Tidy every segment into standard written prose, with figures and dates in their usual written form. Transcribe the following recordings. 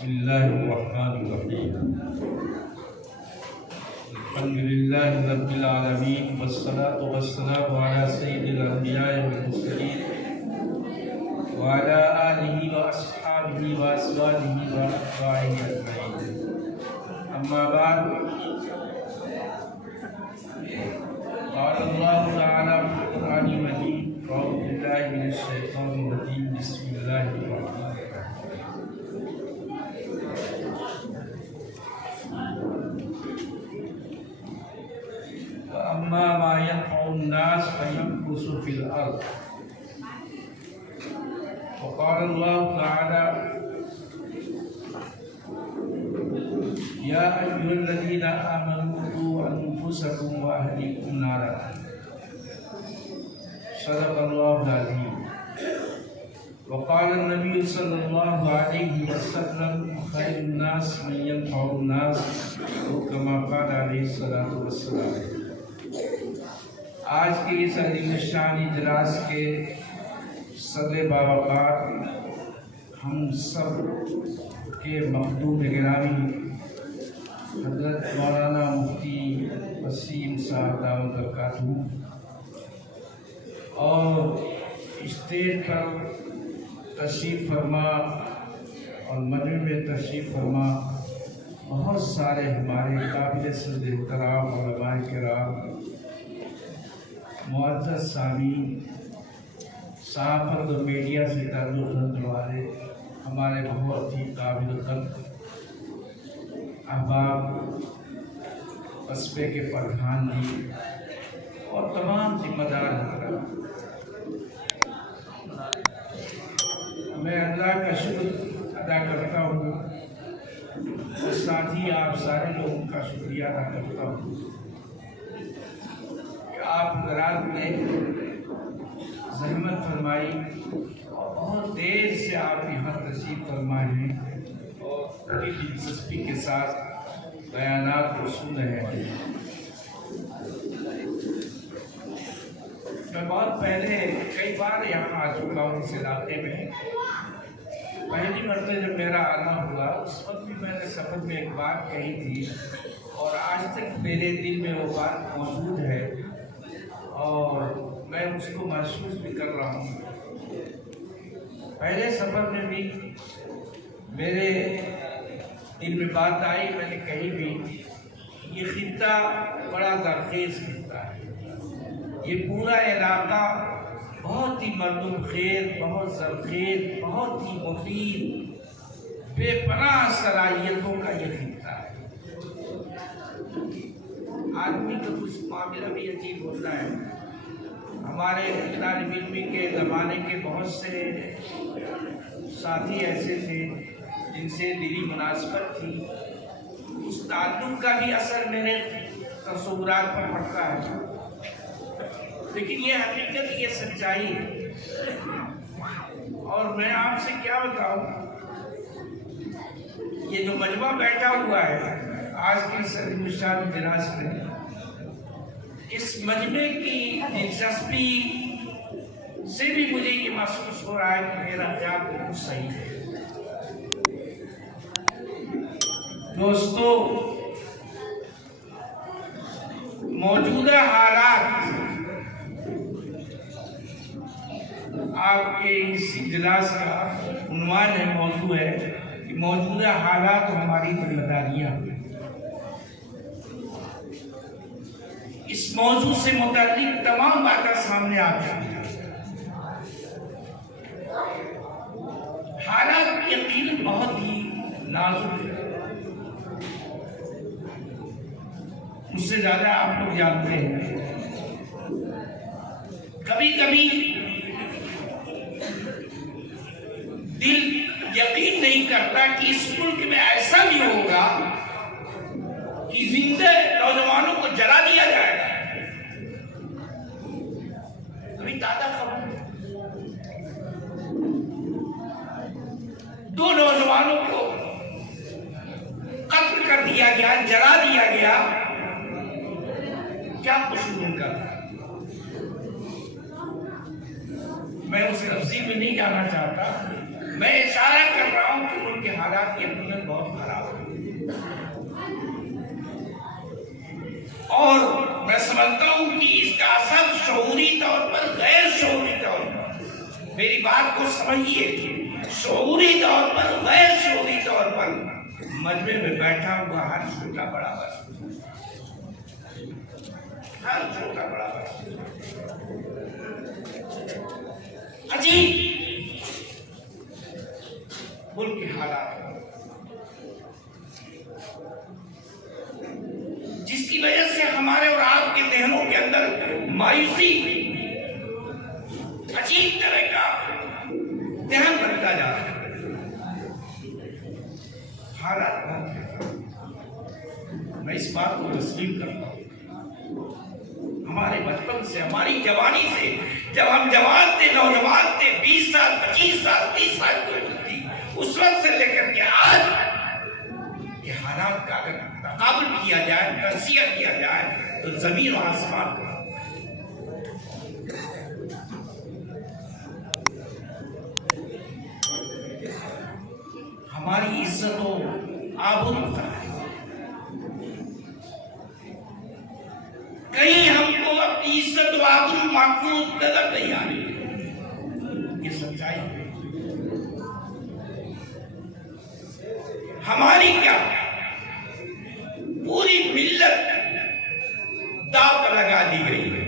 بسم الله الرحمن الرحيم الحمد لله رب العالمين والصلاة والسلام على سيد الأنبياء والمرسلين وعلى آله وأصحابه وأزواجه وأتباعه أجمعين أما بعد قال الله تعالى في القرآن المجيد أعوذ بالله من الشيطان الرجيم بسم الله الرحمن الرحيم وأما ما ينفع الناس فيمكث في الأرض وقال الله تعالى يا أيها الذين آمنوا قوا أنفسكم وأهليكم نارا صدق الله العظيم وقال النبي صلى الله عليه وسلم خير الناس من ينفع الناس كما قال عليه الصلاة والسلام. آج کے اس عظیم الشان اجلاس کے صدر باوقار ہم سب کے مخدوم گرامی حضرت مولانا مفتی وسیم صاحب دعوت برکاتہ اور اسٹیج پر تشریف فرما اور مجمع میں تشریف فرما بہت سارے ہمارے قابل صد احترام علماء کرام، معزز سامعین، صحافت و میڈیا سے تعلق رکھنے والے ہمارے بہت ہی قابل قدر احباب، قصبے کے پردھان جی اور تمام ذمہ دار حضرات، میں اللہ کا شکر ادا کرتا ہوں اور ساتھ ہی آپ سارے لوگوں کا شکریہ ادا کرتا ہوں کہ آپ حضرات نے زحمت فرمائی اور بہت دیر سے آپ یہاں تشریف فرمائے ہیں اور بڑی دلچسپی کے ساتھ بیانات کو سن رہے ہیں. میں بہت پہلے کئی بار یہاں آ چکا ہوں اس علاقے میں. پہلی مرتبہ جب میرا آنا ہوا اس وقت بھی میں نے سفر میں ایک بات کہی تھی اور آج تک میرے دل میں وہ بات موجود ہے اور میں اس کو محسوس بھی کر رہا ہوں. پہلے سفر میں بھی میرے دل میں بات آئی، میں نے کہی بھی یہ خطہ بڑا زرخیز خطہ ہے. یہ پورا علاقہ بہت ہی مردم خیر، بہت زرخیز، بہت ہی مفید، بے پناہ صلاحیتوں کا یہ خطہ ہے. آدمی کا کچھ معاملہ بھی عجیب ہوتا ہے. ہمارے طالب علم کے زمانے کے بہت سے ساتھی ایسے تھے جن سے دلی مناسبت تھی. اس تعلق کا بھی اثر میرے تصورات پر پڑتا ہے، لیکن یہ حقیقت، یہ سچائی ہے. اور میں آپ سے کیا بتاؤں، یہ جو مجمع بیٹھا ہوا ہے آج کے عظیم الشان اجلاس میں، اس مجمع کی دلچسپی سے بھی مجھے یہ محسوس ہو رہا ہے کہ میرا خیال بالکل صحیح ہے. دوستو، موجودہ حالات آپ کے اس اجلاس کا عنوان ہے، موضوع ہے کہ موجودہ حالات ہماری ذمہ داریاں. اس موضوع سے متعلق تمام باتیں سامنے آتی ہیں. حالات یقیناً بہت ہی نازک ہے، مجھ سے زیادہ آپ لوگ جانتے ہیں. کبھی کبھی دل یقین نہیں کرتا کہ اس ملک میں ایسا بھی ہوگا کہ زندہ نوجوانوں کو جلا دیا جائے گا. کبھی دادا خبر 2 نوجوانوں کو قتل کر دیا گیا، جلا دیا گیا. کیا قصور ان کا تھا؟ میں اس لفظی میں نہیں جانا چاہتا، میں اشارہ کر رہا ہوں کہ ان کے حالات یقیناً بہت خراب ہیں، اور میں سمجھتا ہوں کہ اس کا اثر شعوری طور پر، غیر شعوری طور پر، میری بات کو سمجھیے، شعوری طور پر، غیر شعوری طور پر مجمع میں بیٹھا ہوا ہر چھوٹا بڑا بس، ہر چھوٹا بڑا بس عجیب ملک کے حالات، جس کی وجہ سے ہمارے اور آپ کے ذہنوں کے اندر مایوسی، عجیب طرح کا ذہن بنتا جا رہا ہے۔ حالات میں اس بات کو تسلیم کرتا ہوں، ہمارے بچپن سے، ہماری جوانی سے، جب ہم جوان تھے، نوجوان تھے، 20 سال، 25 سال، 30 سال کی عمر تھی، اس وقت سے لے کر کے آج یہ حالات کا اگر تقابل کیا جائے، تجزیہ کیا جائے، تو زمین و آسمان کا۔ ہماری عزت و آبرو ہے، کہیں ہم کو اپنی عزت و آبرو محفوظ نظر نہیں آ رہی، یہ سچائی ہے۔ ہماری کیا پوری ملت داؤ پر لگا دی گئی ہے،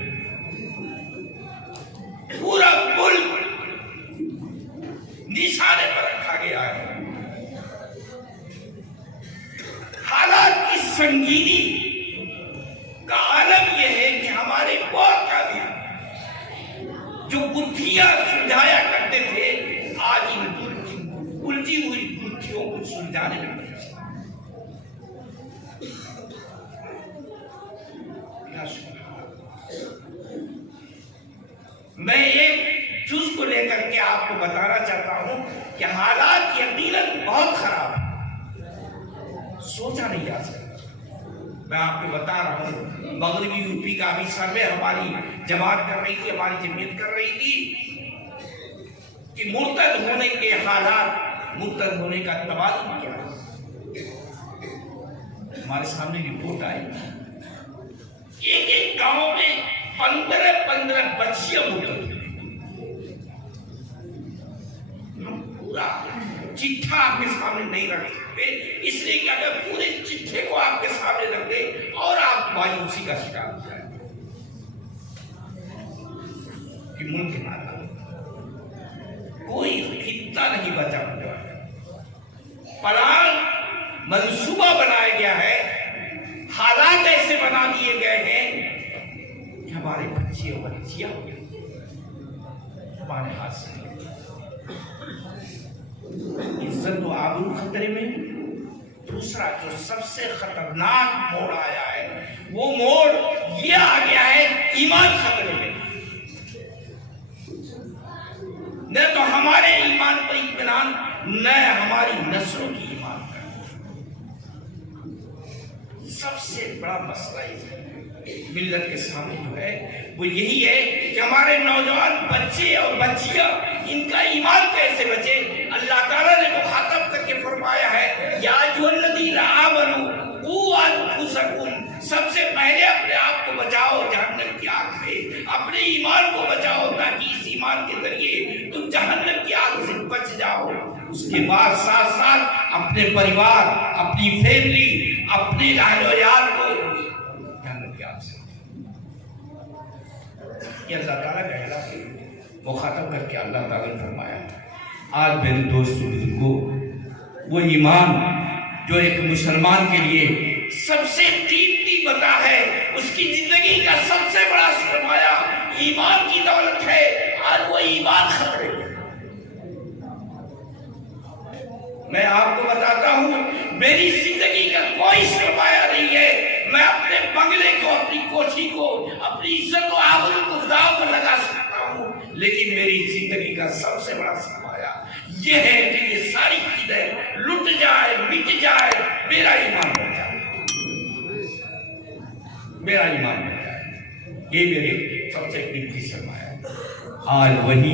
پورا ملک نشانے پر رکھا گیا ہے۔ حالات کی سنگینی کا عالم یہ ہے کہ ہمارے بہت قابل جو گتھیاں سلجھایا کرتے تھے، آج ان الجھی ہوئی گتھیوں کو سلجھانے میں میں ایک جز کو لے کر کے آپ کو بتانا چاہتا ہوں کہ حالات یقیناً بہت خراب ہیں، سوچا نہیں جا سکتا۔ میں آپ کو بتا رہا ہوں، مغربی یوپی کا بھی سروے ہماری جماعت کر رہی تھی، ہماری جمعیت کر رہی تھی کہ مرتد ہونے کے حالات، مرتد ہونے کا تبادل کیا ہے۔ ہمارے سامنے رپورٹ آئی، ایک ایک گاؤں میں 15 بچیاں مرتد ہوئی۔ ہم پورا چٹھا آپ کے سامنے نہیں رکھ سکتے، اس لیے کہ اگر پورے چٹھے کو آپ کے سامنے رکھ دیں اور آپ مایوسی کا شکار ہو جائیں کہ ملک کے حالات کوئی خطہ نہیں بچا ہوا ہے، پلان منصوبہ بنایا گیا ہے، حالات ایسے بنا دیے گئے ہیں کہ ہمارے بچے اور بچیاں ہمارے ہاتھ سے عزت و آبرو خطرے میں۔ دوسرا جو سب سے خطرناک موڑ آیا ہے، وہ موڑ یہ آ گیا ہے ایمان خطرے میں۔ نہ تو ہمارے ایمان پر اطمینان، نہ ہماری نسلوں کی ایمان پر۔ سب سے بڑا مسئلہ ملت کے سامنے جو ہے وہ یہی ہے کہ ہمارے نوجوان بچے اور بچیاں، ان کا ایمان کیسے بچے۔ اللہ تعالیٰ نے مخاطب کر کے فرمایا ہے، یا ایھا الذین آمنوا قوا انفسکم، سب سے پہلے اپنے آپ کو بچاؤ جہنم کی آگ سے، اپنے ایمان کو بچاؤ تاکہ اس ایمان کے ذریعے تم جہنم کی آگ سے بچ جاؤ۔ اس کے بعد ساتھ ساتھ اپنے پریوار، اپنی فیملی، اپنے اہل و عیال کو جہنم کی آگ سے۔ یہ اللہ تعالیٰ کا اعلان مخاطب کر کے اللہ تعالیٰ نے فرمایا، آج میرے دوستوں بزرگوں، وہ ایمان جو ایک مسلمان کے لیے سب سے قیمتی متاع ہے، اس کی زندگی کا سب سے بڑا سرمایہ ایمان کی دولت ہے، اور وہ ایمان خطرے میں۔ میں آپ کو بتاتا ہوں، میری زندگی کا کوئی سرمایہ نہیں ہے، میں اپنے بنگلے کو، اپنی کوٹھی کو، اپنی عزت و آبرو کو داؤ پر لگا سکتا ہوں، لیکن میری زندگی کا سب سے بڑا سرمایہ یہ ہے کہ یہ ساری چیزیں لٹ جائے، مٹ جائے، میرا ایمان بچ جائے، میرا ایمان بچ جائے۔ یہ میرے سب سے قیمتی سرمایہ ہے۔ آج وہی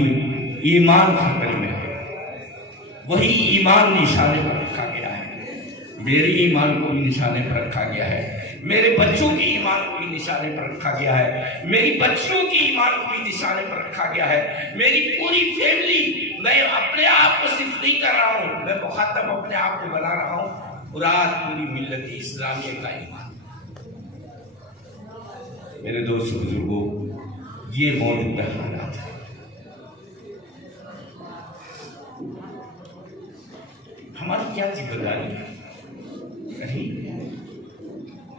ایمان خطرے میں ہے، وہی ایمان نشانے پر رکھا گیا ہے۔ میرے ایمان کو بھی نشانے پر رکھا گیا ہے، میرے بچوں کے ایمان کو بھی نشانے پر رکھا گیا ہے، میری بچیوں کے ایمان کو بھی نشانے پر رکھا گیا ہے، میری پوری فیملی، میں اپنے آپ کو صرف نہیں کر رہا ہوں، میں مخاطب اپنے آپ کو بنا رہا ہوں، مراد پوری ملت اسلامیہ کا ایمان۔ میرے دوستو بزرگوں، یہ موجودہ حالات ہے۔ ہماری کیا ذمہ داری ہے؟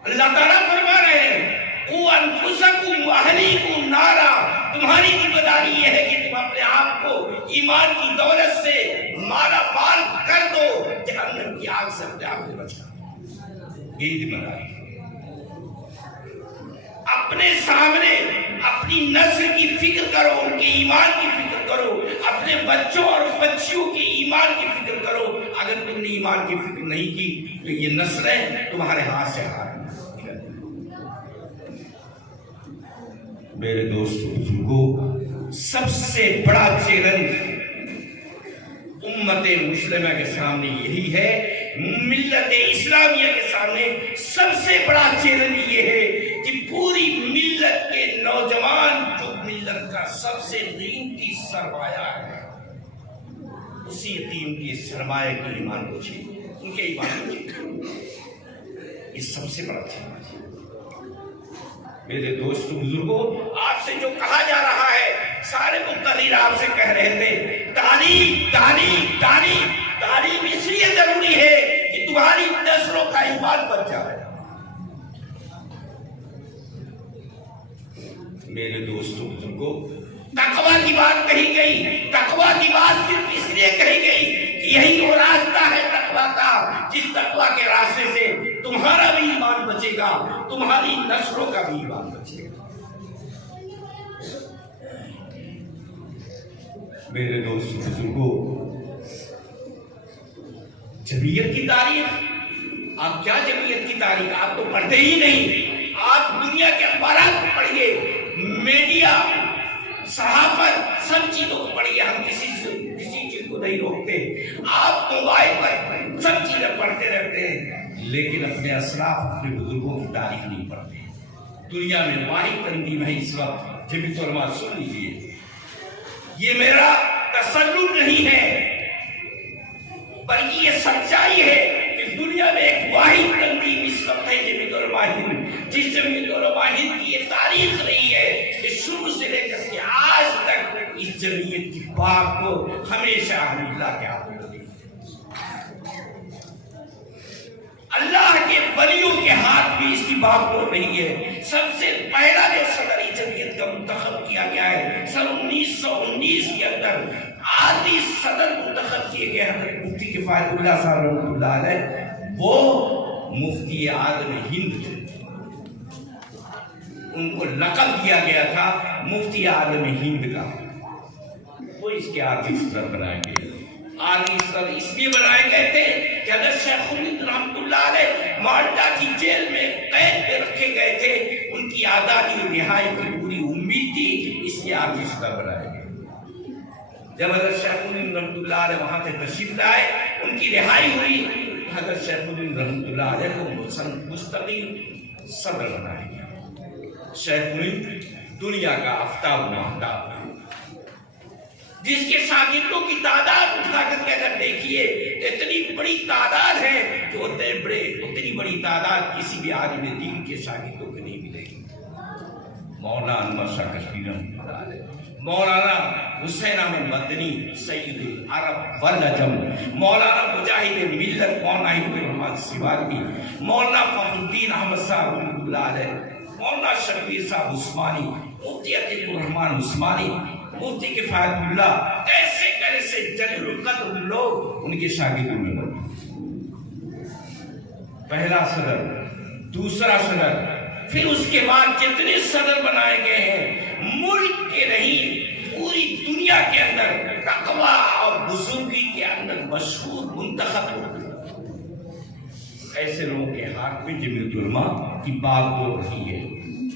اللہ تعالیٰ فرما رہے ہیں قُوْ أَنفُسَكُمْ وَأَهْلِيكُمْ نَارًا، تمہاری ذمہ داری یہ ہے کہ تم اپنے آپ کو ایمان کی دولت سے مالا مال کر دو، جہنم کی آگ سے اپنے آپ کو بچا۔ یہی ذمہ داری ہے۔ اپنے سامنے اپنی نسل کی فکر کرو، ان کے ایمان کی فکر کرو، اپنے بچوں اور بچیوں کے ایمان کی فکر کرو۔ اگر تم نے ایمان کی فکر نہیں کی تو یہ نسلیں تمہارے ہاتھ سے ہار۔ میرے دوستو بزرگوں، سب سے بڑا چیلنج امت مسلمہ کے سامنے یہی ہے، ملت اسلامیہ کے سامنے سب سے بڑا چیلنج یہ ہے کہ پوری ملت کے نوجوان، جو ملت کا سب سے قیمتی سرمایہ ہے، اسی قیمتی سرمایہ کے ایمان کو چھین، ان کے ایمان کو چھین۔ یہ سب سے بڑا چیلنج ہے۔ میرے دوستو بزرگوں، آپ سے جو کہا جا رہا ہے، سارے مقتدر آپ سے کہہ رہے تھے تعلیم تعلیم تعلیم تعلیم اس لیے ضروری ہے کہ تمہاری نسلوں کا ایمان بچ جائے۔ میرے دوستو بزرگوں، تقویٰ کی بات کہی گئی، تقویٰ کی بات صرف اس لیے کہی گئی کہ یہی وہ راستہ ہے تقویٰ کا، جس تقویٰ کے راستے سے تمہارا بھی ایمان بچے گا، تمہاری نسلوں کا بھی ایمان بچے گا۔ میرے دوست بزرگوں، جمعیت کی تاریخ، آپ کیا جمعیت کی تاریخ؟ آپ تو پڑھتے ہی نہیں۔ آپ دنیا کے اخبارات کو پڑھیے، میڈیا، صحافت، سب چیزوں کو پڑھیے، ہم کسی چیز کو نہیں روکتے۔ آپ موبائل پر سب چیزیں پڑھتے رہتے ہیں، لیکن اپنے اسلاف، اپنے بزرگوں کی تاریخ نہیں پڑھتے۔ دنیا میں واحد تنظیم ہے اس وقت جمعیت علماء، سن لیجیے، یہ میرا تسلط نہیں ہے بلکہ یہ سچائی ہے کہ دنیا میں ایک واحد تنظیم اس وقت ہے جمعیت علماء ہند، جس جمعیت علماء ہند کی یہ تاریخ رہی ہے کہ شروع سے لے کر کے آج تک اس جمعیت کی بات کو ہمیشہ اللہ کے ہاتھ میں رہی ہے، اللہ کے ولیوں کے ہاتھ بھی اس کی بات کو نہیں ہے۔ سب سے پہلا جو صدر جمعیت کا منتخب کیا گیا ہے سن 1919 کے اندر، آدھی صدر منتخب کیے گئے حضرت مفتی کفایت اللہ صاحب رحمۃ اللہ علیہ، وہ مفتی اعظم ہند تھے، ان کو لقب دیا گیا تھا مفتی اعظم ہند کا۔ وہ اس کے آدھی صدر بنائے گئے۔ آدھی صدر اس لیے بنائے گئے تھے کہ حضرت شیخ الہند رحمۃ اللہ علیہ مالٹا کی جیل میں قید پہ رکھے گئے تھے، ان کی آزادی اور رہائی کی پوری امید تھی، اس لیے آدھی صدر بنائے گئے۔ جب حضرت شیخ الہند رحمۃ اللہ علیہ وہاں سے تشریف لائے، ان کی رہائی ہوئی، حضرت شیخ الہند رحمۃ اللہ علیہ کو مستقل صدر بنایا گیا۔ شیخ الہند دنیا کا آفتاب مہتاب ہے، جس کے شاگردوں کی تعداد اٹھا کر کے اگر دیکھیے اتنی بڑی تعداد ہے کہ اتنی بڑی تعداد کسی بھی عالم دین کے شاگردوں کو نہیں ملے گی۔ مولانا انور شاہ کشمیری رحمۃ اللہ علیہ، مولانا حسین احمد مدنی سید العرب والعجم، مولانا مجاہد ملت مولانا عبد الرحمن سیوالوی، مولانا فخر الدین احمد صاحب رحمۃ اللہ علیہ، مولانا شبیر صاحب عثمانی، مفتی عتیق الرحمن عثمانی، مفتی کفایت اللہ، کیسے جلیل القدر لوگ ان کے شاگردوں میں موجود۔ پہلا صدر، دوسرا صدر، پھر اس کے بعد جتنے صدر بنائے گئے ہیں ملک کے نہیں پوری دنیا کے اندر تقویٰ اور بزرگی کے اندر مشہور منتخب ہوتے ہیں، ایسے لوگوں کے ہاتھ میں جمعیت علماء کی بات ہو رہی ہے،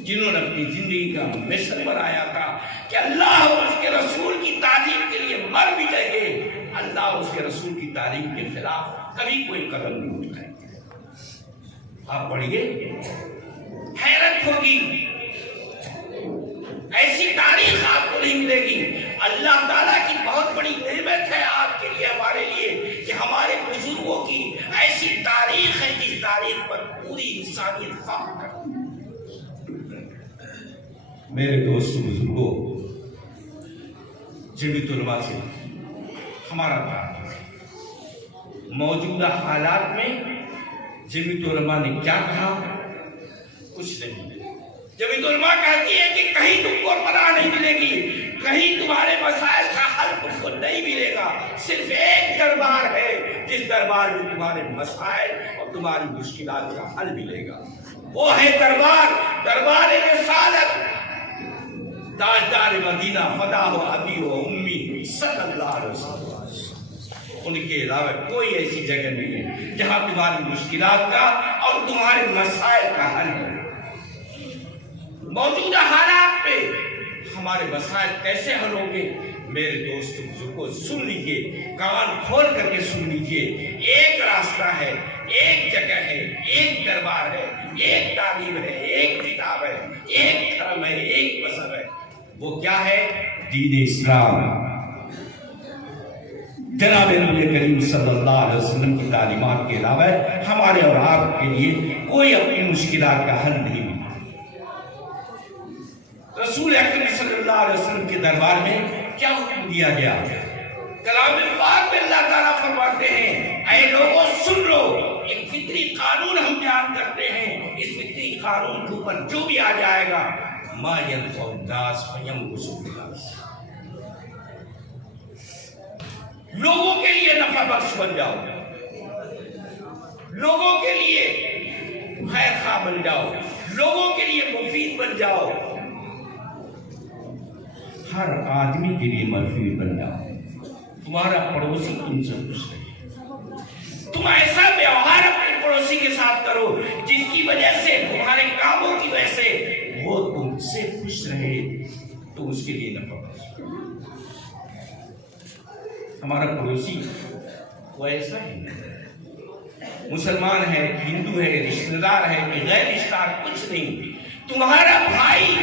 جنہوں نے اپنی زندگی کا مشن بنایا تھا کہ اللہ اور اس کے رسول کی تعلیم کے لیے مر بھی جائیں گے، اللہ اور اس کے رسول رسول کی تعلیم کے خلاف کبھی کوئی قدم نہیں اٹھائے. آپ پڑھیے، حیرت ہوگی، ایسی تاریخ آپ کو نہیں ملے گی. اللہ تعالیٰ کی بہت بڑی نعمت ہے آپ کے لیے، ہمارے لیے، کہ ہمارے بزرگوں کی ایسی تاریخ ہے جس تاریخ پر پوری انسانیت فخر کرتی ہے. میرے دوست بزرگوں، جمعیت علماء سے ہمارا تعلق ہے. موجودہ حالات میں جمعیت علماء نے کیا کہا؟ کچھ نہیں. جمعیت علماء کہتی ہے کہ کہیں تم کو پناہ نہیں ملے گی، کہیں تمہارے مسائل کا حل تم کو نہیں ملے گا. صرف ایک دربار ہے جس دربار میں تمہارے مسائل اور تمہاری مشکلات کا حل ملے گا. وہ ہے دربار رسالت. تاجدار مدینہ فدا و ابی و امی صلی اللہ علیہ وسلم. ان کے علاوہ کوئی ایسی جگہ نہیں ہے جہاں تمہاری مشکلات کا اور تمہارے مسائل کا حل ہے. موجودہ حالات میں ہمارے مسائل کیسے حل ہوں گے؟ میرے دوست بزرگوں، سن لیجیے، کان کھول کر کے سن لیجیے. ایک راستہ ہے، ایک جگہ ہے، ایک دربار ہے، ایک تعلیم ہے، ایک کتاب ہے، ایک دھرم ہے، ایک مذہب ہے. وہ کیا ہے؟ دین اسلام. جناب نبی کریم صلی اللہ علیہ وسلم کی تعلیمات کے علاوہ ہمارے اور آپ کے لیے کوئی اپنی مشکلات کا حل نہیں ملا. رسول اکرم صلی اللہ علیہ وسلم کے دربار میں کیا حکم دیا گیا؟ کلام پاک میں اللہ تعالیٰ فرماتے ہیں، اے لوگوں سن لو، ایک فطری قانون ہم بیان کرتے ہیں. اس فطری قانون کے اوپر جو بھی آ جائے گا، ما ينفع الناس فينقص الناس. لوگوں کے لیے نفع بخش بن جاؤ، لوگوں کے لیے خیر خواہ بن جاؤ، لوگوں کے لیے مفید بن جاؤ، ہر آدمی کے لیے مفید بن جاؤ. تمہارا پڑوسی تم سے خوش رہے. تم ایسا ویوہار اپنے پڑوسی کے ساتھ کرو جس کی وجہ سے، تمہارے کاموں کی وجہ سے وہ تم سے خوش رہے، تو اس کے لیے نفع بخش. ہمارا پڑوسی وہ ایسا ہی مسلمان ہے، ہندو ہے، رشتہ دار ہے کہ غیر رشتہ دار، کچھ نہیں. تمہارا بھائی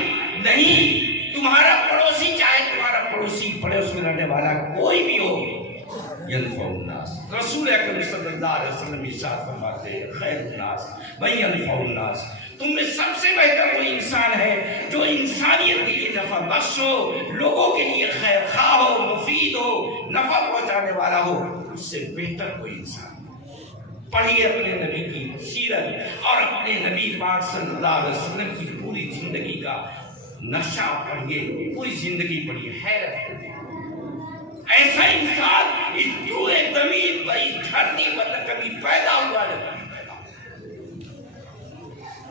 نہیں، تمہارا پڑوسی، چاہے تمہارا پڑوسی پڑوس میں رہنے والا کوئی بھی ہو. ينفع الناس. رسول اکرم صلی اللہ علیہ وسلم ارشاد فرماتے ہیں، خیر الناس من ينفع الناس. تم میں سب سے بہتر وہ انسان ہے جو انسانیت کے لیے نفع بخش ہو، لوگوں کے لیے خیر خواہ ہو، مفید ہو، نفع پہنچانے والا ہو. اس سے بہتر کوئی انسان. پڑھیے اپنے نبی کی سیرت اور اپنے نبی پاک صلی اللہ علیہ وسلم کی پوری زندگی کا نقشہ پڑھیے، پوری زندگی پڑھیے. حیرت ہوگی. ایسا انسان اس پورے زمین پر، اس دھرتی پر نہ کبھی پیدا ہوا نہ کبھی پیدا ہوا.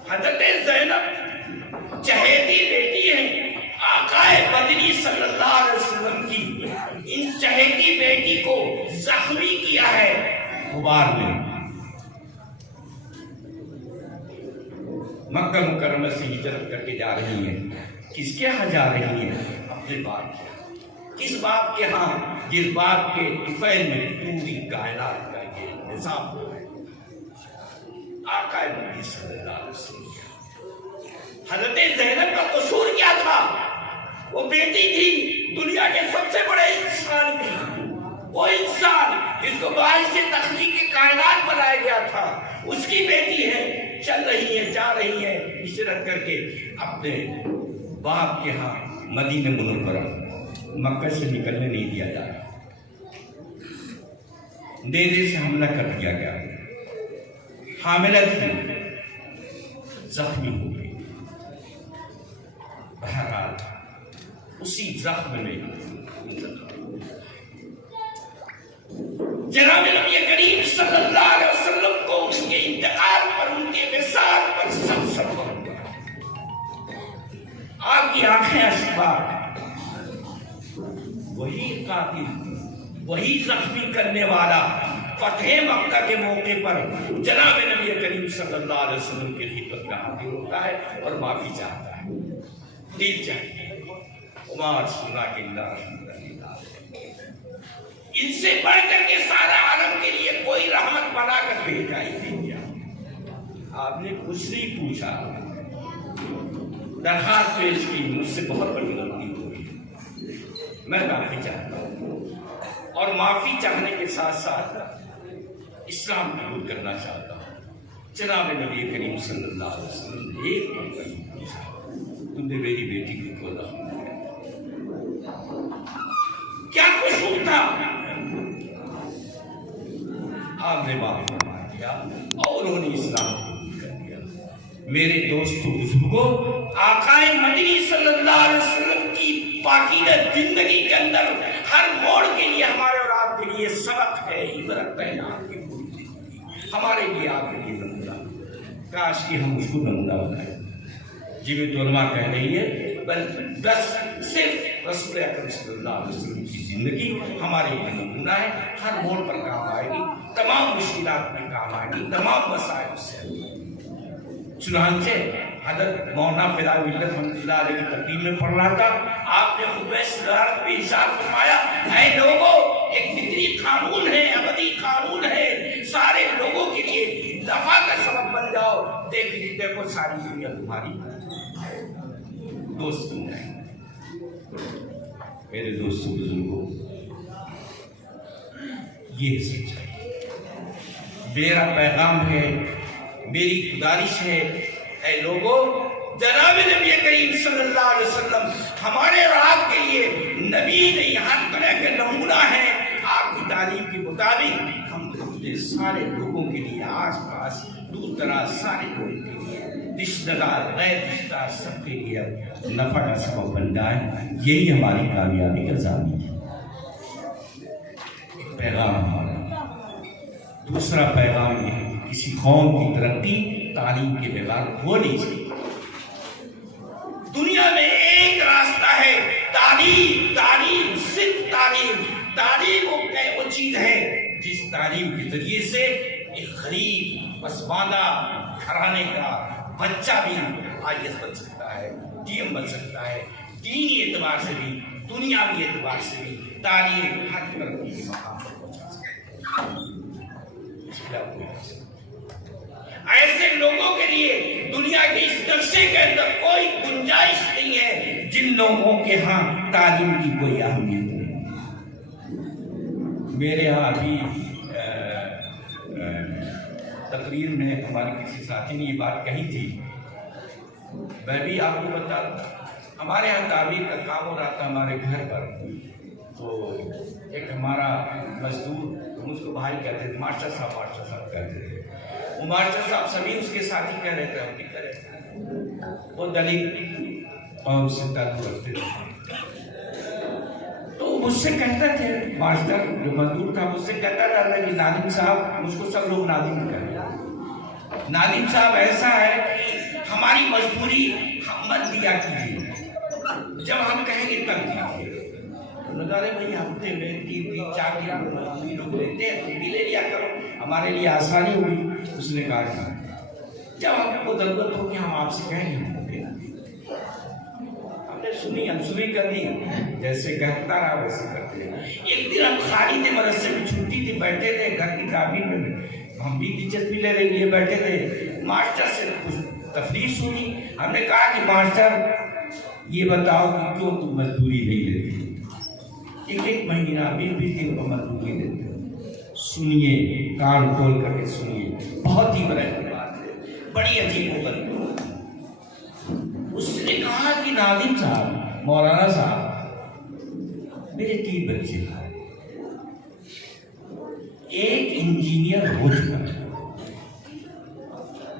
حضرت زینب چہیتی بیٹی ہیں آقا مدنی صلی اللہ علیہ وسلم کی. ان چہیتی بیٹی کو زخمی کیا ہے غبار نے. مکہ مکرمہ سے ہجرت کر کے جا رہی ہیں. کس کے ہاں جا رہی ہیں؟ اپنے باپ کے. کس باپ کے ہاں؟ جس باپ کے طفیل میں پوری کائنات کا یہ نظام ہے. آقا مدنی صلی اللہ علیہ وسلم. حضرت زینب کا قصور کیا تھا؟ وہ بیٹی تھی دنیا کے سب سے بڑے انسان کی. وہ انسان جس کو باعث سے تخلیق کائنات بنایا گیا تھا، اس کی بیٹی ہے. چل رہی ہے، جا رہی ہے ہجرت کر کے اپنے باپ کے ہاں مدینہ منورہ. مکہ سے نکلنے نہیں دیا جا رہا. نیزے سے حملہ کر دیا گیا. حاملہ تھی، زخمی ہو گئی. بہرحال اسی زخم میں جناب نبی کریم صلی اللہ علیہ وسلم کو ان کے انتقال پر، ان کے وصال پر سب ہو گیا. آپ کی آنکھیں اشفاق. وہی قاتل، وہی زخمی کرنے والا فتح مکہ کے موقع پر جناب نبی کریم صلی اللہ علیہ وسلم کی خدمت میں حاضر ہوتا ہے اور معافی چاہتا ہے. دل چاہیے عمر سنا کے اللہ. ان سے بڑھ کر کے سارا عالم کے لیے کوئی رحمت بنا کر بھیجا ہی نہیں کیا. آپ نے کچھ نہیں پوچھا، درخواست پیش کی، مجھ سے بہت بڑی غلطی ہوئی، میں معافی چاہتا ہوں، اور معافی چاہنے کے ساتھ ساتھ اسلام قبول کرنا چاہتا ہوں. جناب نبی کریم صلی اللہ علیہ وسلم نے ایک مرتبہ پوچھا، تم نے میری بیٹی کو کیوں دفن کیا؟ کیا قصور تھا؟ آپ نے معافی فرما دیا اور انہوں نے اسلام قبول کر دیا. میرے دوستو بزرگوں، آقا مدنی صلی اللہ علیہ وسلم کی پاکیزہ زندگی کے اندر ہر موڑ کے لیے ہمارے اور آپ کے لیے سبق ہے، عبرت ہے. آپ کی پوری زندگی ہمارے لیے، آپ کے لیے نمونہ. کاش کہ ہم اس کو نمونہ بنائیں. جنہیں تو علماء کہہ رہی ہے بس صرف رسول اکرم صلی اللہ علیہ وسلم کی زندگی ہمارے لیے نمونہ ہے. ہر موڑ پر کام آئے گی، تمام مشکلات میں کام آئے گی، تمام مسائل سے. چنانچہ حضرت مولانا فدائی ملت رحمۃ اللہ علیہ کی تقریر میں پڑھ رہا تھا، آپ نے خطبہ صدارت میں ارشاد فرمایا، اے لوگوں، ایک فطری قانون ہے، ابدی قانون ہے، سارے لوگوں کے لیے دفع کا سبب بن جاؤ. دیکھو ساری دنیا تمہاری دوست بن جائے. میرے دوستوں بزرگوں، یہ سچائی میرا پیغام ہے، میری گزارش ہے. اے لوگوں، جناب نبی کریم صلی اللہ علیہ وسلم ہمارے اور آپ کے لیے نبی نہیں، ہر طرح کے نمونہ ہے. آپ کی تعلیم کے مطابق ہم اپنے سارے لوگوں کے لیے، آس پاس دور دراز سارے لوگوں کے لیے، رشتہ دار غیر رشتہ دار سب کے لیے نفع کا سبب بن جائے. یہی ہماری کامیابی کا ضامن ہے. پیغام ہمارا. دوسرا پیغام یہ ہے کہ کسی قوم کی ترقی تعلیم کے بغیر ہو نہیں سکتی. دنیا میں ایک راستہ ہے، تعلیم. تعلیم، صرف تعلیم. تعلیم وہ چیز ہے جس تعلیم کے ذریعے سے ایک غریب پسماندہ گھرانے کا بچہ بھی آئیس بن سکتا ہے، ڈی ایم بن سکتا ہے. دینی اعتبار سے بھی، دنیاوی اعتبار سے بھی تعلیم ہر ترقی کے مقام پر پہنچا سکتا ہے. ایسے لوگوں کے لیے دنیا کے اس نقشے کے اندر کوئی گنجائش نہیں ہے جن لوگوں کے ہاں تعلیم کی کوئی اہمیت نہیں. میرے ہاں ابھی تقریر میں ہمارے کسی ساتھی نے یہ بات کہی تھی، میں بھی آپ کو بتا دوں. ہمارے یہاں تعمیر کا کام ہو رہا تھا ہمارے گھر پر، تو ایک ہمارا مزدور، ہم اس کو بھائی کہتے تھے، ماسٹر صاحب کہتے تھے. وہ ماسٹر صاحب سبھی اس کے ساتھی کہہ رہے تھے، ہم بھی کہہ رہے تھے. وہ دلت قوم سے تعلق رکھتے تھے، تو مجھ سے کہتے تھے، ماسٹر جو مزدور تھا مجھ سے کہتا رہتا کہ ناظم صاحب، مجھ کو سب لوگ ناظم کہتے ہیں، ناظم صاحب ایسا ہے کہ ہماری مجبوری ہم مت دیا کیجیے، جب ہم کہیں گے تب دیجیے. نظارے بھائی ہفتے میں 3 دن 4 دن لوگ لیتے ہیں، تم بھی لے لیا کرو، ہمارے لیے آسانی ہوگی. اس نے کہا کہ جب ہم کو ضرورت ہوگی ہم آپ سے کہیں گے. ہم نے سنی، انسوری کر دی، جیسے کہتا رہا ویسے کرتے ہیں. ایک دن ہم خالی تھے، مدرسے میں چھٹی تھی، بیٹھے تھے گھر کی تعمیر میں، ہم بھی دلچسپی لینے کے لیے بیٹھے تھے. ماسٹر سے کچھ تفریح سنی. ہم نے کہا کہ ماسٹر یہ بتاؤ کہ کیوں تم مزدوری نہیں لیتے؟ ایک مہینہ 20 دن کو مزدوری دیتے ہو. سنیے، کان کھول کر کے سنیے، بہت ہی بڑی بات ہے، بڑی عجیب و غریب. اس نے کہا کہ ناظم صاحب، مولانا صاحب، میرے 3 بچے ہیں، ایک انجینئر ہو چکا ہے،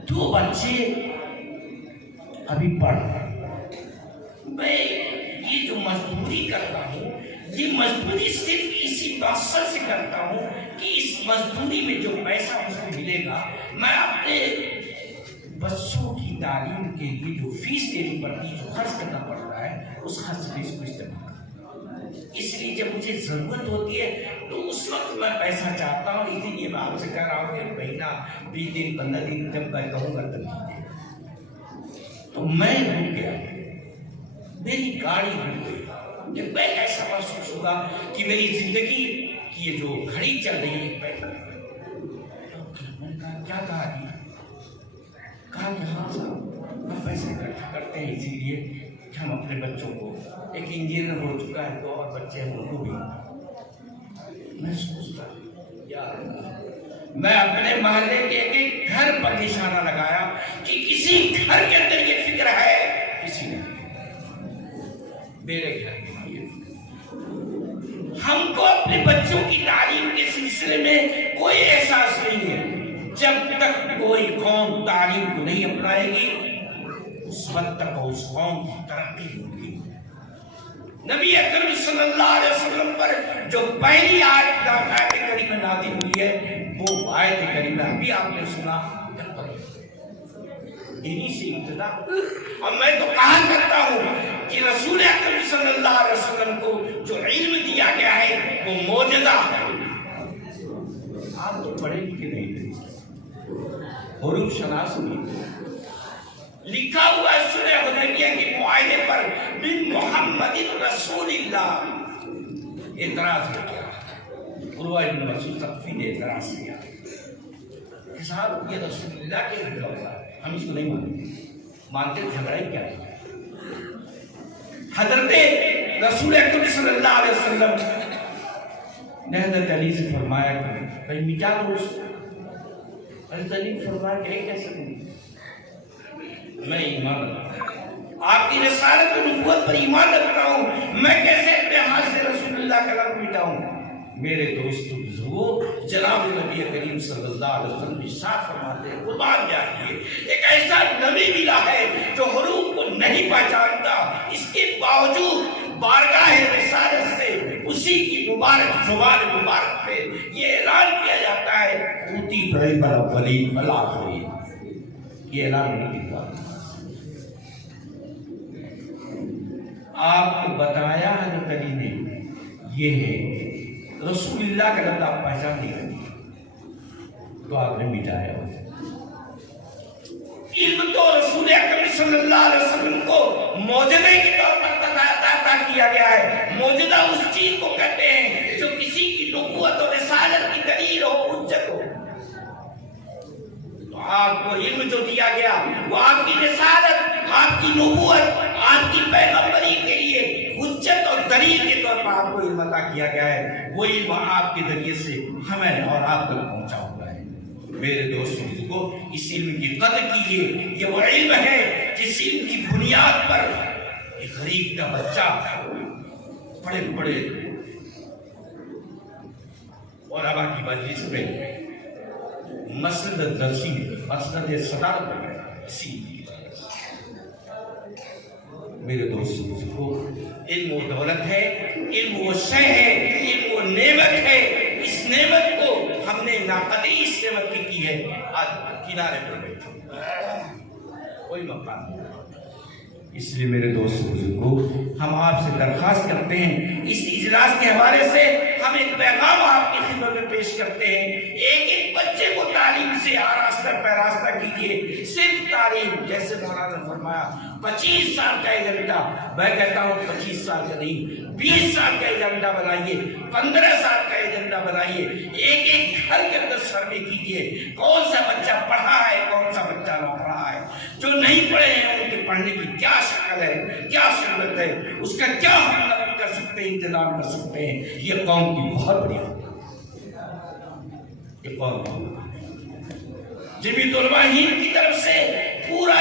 2 بچے ابھی پڑھ رہے ہیں. میں یہ جو مزدوری کرتا ہوں، یہ مزدوری صرف اسی مقصد سے کرتا ہوں کہ اس مزدوری میں جو پیسہ مجھے ملے گا، میں اپنے بچوں کی تعلیم کے لیے جو فیس دینی پڑتی ہے، جو خرچ کرنا پڑتا ہے، اس خرچ میں اس کو استعمال کرتا ہوں. اس لیے جب مجھے ضرورت ہوتی ہے تو اس وقت میں پیسہ چاہتا ہوں. اسی لیے میں آپ سے کہہ رہا ہوں کہ مہینہ 20 دن 15 دن جب میں کہوں گا تب دیجیے. تو میں رک گیا، میری گاڑی رک گئی. جب میں ایسا محسوس ہوگا کہ میری زندگی کہ یہ جو گھڑی چل رہی ہے ایک پیسہ، میں نے کہا کیا کہا جی؟ کہا کہ ہاں صاحب ہم پیسے اکٹھا کرتے ہیں اسی لیے کہ ہم اپنے بچوں کو، ایک انجینئر ہو چکا ہے تو اور بچے ہیں ان کو بھی۔ میں سوچتا یا میں اپنے محلے کے ایک گھر پر نشانہ لگایا کہ کسی گھر کے اندر یہ فکر ہے، کسی نے میرے گھر کے لیے ہم کو اپنے بچوں کی تعلیم کے سلسلے میں کوئی احساس نہیں ہے۔ جب تک کوئی قوم تعلیم کو نہیں اپنائے گی اس وقت تک اس قوم کی ترقی ہوگی۔ نبی اکرم صلی اللہ علیہ وسلم پر جو پہلی آیت کریمہ نازل ہوئی ہے وہ آیت کریمہ ابھی آپ نے سنا، انہی سے ابتدا۔ اور میں تو کہا کرتا ہوں کہ رسول اکرم صلی اللہ علیہ وسلم کو جو علم دیا گیا ہے وہ معجزہ ہے۔ آپ تو پڑھے لکھے نہیں تھے، حروف شناس نہیں تھے، لکھا ہوا ہے سورہ حدیبیہ کے معاہدے پر من محمد رسول اللہ۔ اعتراض کیا عروہ بن مسعود ثقفی نے اعتراض کیا کہ صاحب یہ رسول اللہ کے لکھا ہوا ہے، ہم اس کو نہیں مانتے، جھگڑا ہی کیا ہے؟ حضرت رسول اکرم صلی اللہ علیہ وسلم نے حضرت علی سے فرمایا کہ بھائی مٹا دو اس کو۔ حضرت علی نے فرمایا کہ کیسے کروں؟ میں ایمان رکھتا ہوں، آپ کی رسالت و نبوت پر ایمان رکھتا ہوں، میں کیسے اپنے ہاتھ سے رسول اللہ کا لفظ مٹاؤں؟ میرے دوستو بزرگوں، جناب نبی کریم صلی اللہ علیہ وسلم ارشاد فرماتے ہیں قربان جائیے ایک ایسا نبی ملا ہے جو حروف کو نہیں پہچانتا، اس کے باوجود بارگاہ رسالت سے اسی کی مبارک زبان مبارک پہ یہ اعلان کیا جاتا ہے اوتی بعلم الاولین والآخرین۔ یہ اعلان نہیں کیا، آپ کو بتایا حضرت علی نے یہ ہے رسول اللہ کا لفظ آپ پہچان نہیں کرتے تو آپ نے مٹایا۔ علم تو رسول اکرم صلی اللہ علیہ وسلم کو معجزے کے طور پر عطا کیا گیا ہے۔ معجزہ اس چیز کو کہتے ہیں جو کسی کی نبوت اور رسالت کی دلیل ہو، حجت ہو۔ تو آپ کو علم جو دیا گیا وہ آپ کی رسالت، آپ کی نبوت، آپ کی پیغمبری کے لیے حجت اور دلیل کے طور پر آپ کو علم عطا کیا گیا ہے۔ وہ علم آپ کے ذریعے سے ہمیں اور آپ تک پہنچا ہوا ہے۔ میرے دوستوں کو اس علم کی قدر کیجیے، یہ وہ علم ہے جس علم کی بنیاد پر ایک غریب کا بچہ بڑے بڑے علماء کی مجلس میں مسند درسی، مسند صدارت میں اسی میرے دوستوں کو علم و دولت ہے، علم و شے ہے، علم و نعمت ہے۔ اس نعمت کو ہم نے ناقدری اس نعمت کی ہے، آج کنارے پر بیٹھے کوئی مقام نہیں۔ اس لیے میرے دوستوں بزرگوں، ہم آپ سے درخواست کرتے ہیں، اس اجلاس کے حوالے سے ہم ایک پیغام آپ کی خدمت میں پیش کرتے ہیں۔ ایک ایک بچے کو تعلیم سے آراستہ پیراستہ کیجیے، صرف تعلیم، جیسے مولانا نے فرمایا 25 سال کا ایجنڈا، میں کہتا ہوں 25 سال کا نہیں، 20 سال کا ایجنڈا بنائیے، 15 سال کا ایجنڈا بنائیے۔ ایک ایک گھر کے اندر سروے کیجیے، کون سا بچہ پڑھا ہے، کون سا بچہ نہ پڑھا ہے، جو نہیں پڑھے ہیں ان کے پڑھنے کی کیا شکل ہے، کیا صورت ہے، اس کا کیا ہم کر سکتے ہیں، انتظام کر سکتے ہیں۔ یہ قوم کی بہت بڑی یہ قوم جمعیت علماء ہند کی طرف سے پوری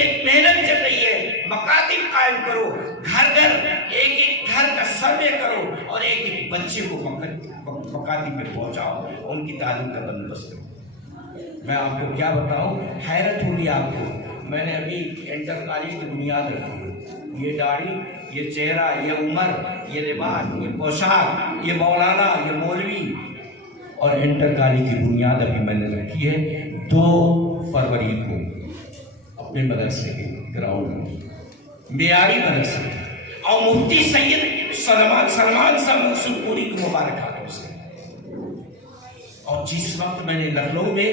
ایک محنت چل رہی ہے۔ مکاتب قائم کرو، گھر گھر ایک ایک گھر کا سروے کرو اور ایک ایک بچے کو مکاتب میں پہنچاؤ، ان کی تعلیم کا بندوبست کرو۔ میں آپ کو کیا بتاؤں، حیرت ہوگی آپ کو، میں نے ابھی انٹر کالج کی بنیاد رکھی، یہ داڑھی، یہ چہرہ، یہ عمر، یہ لباس، یہ پوشاک، یہ مولانا، یہ مولوی، اور انٹر کالج کی بنیاد ابھی میں نے رکھی ہے 2 فروری کو اپنے مدرسے کے گراؤنڈ میں، معیاری مدرسے، اور مفتی سید سلمان صاحب منصور پوری کو مبارک ہاتھوں سے۔ اور جس وقت میں نے لکھنؤ میں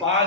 5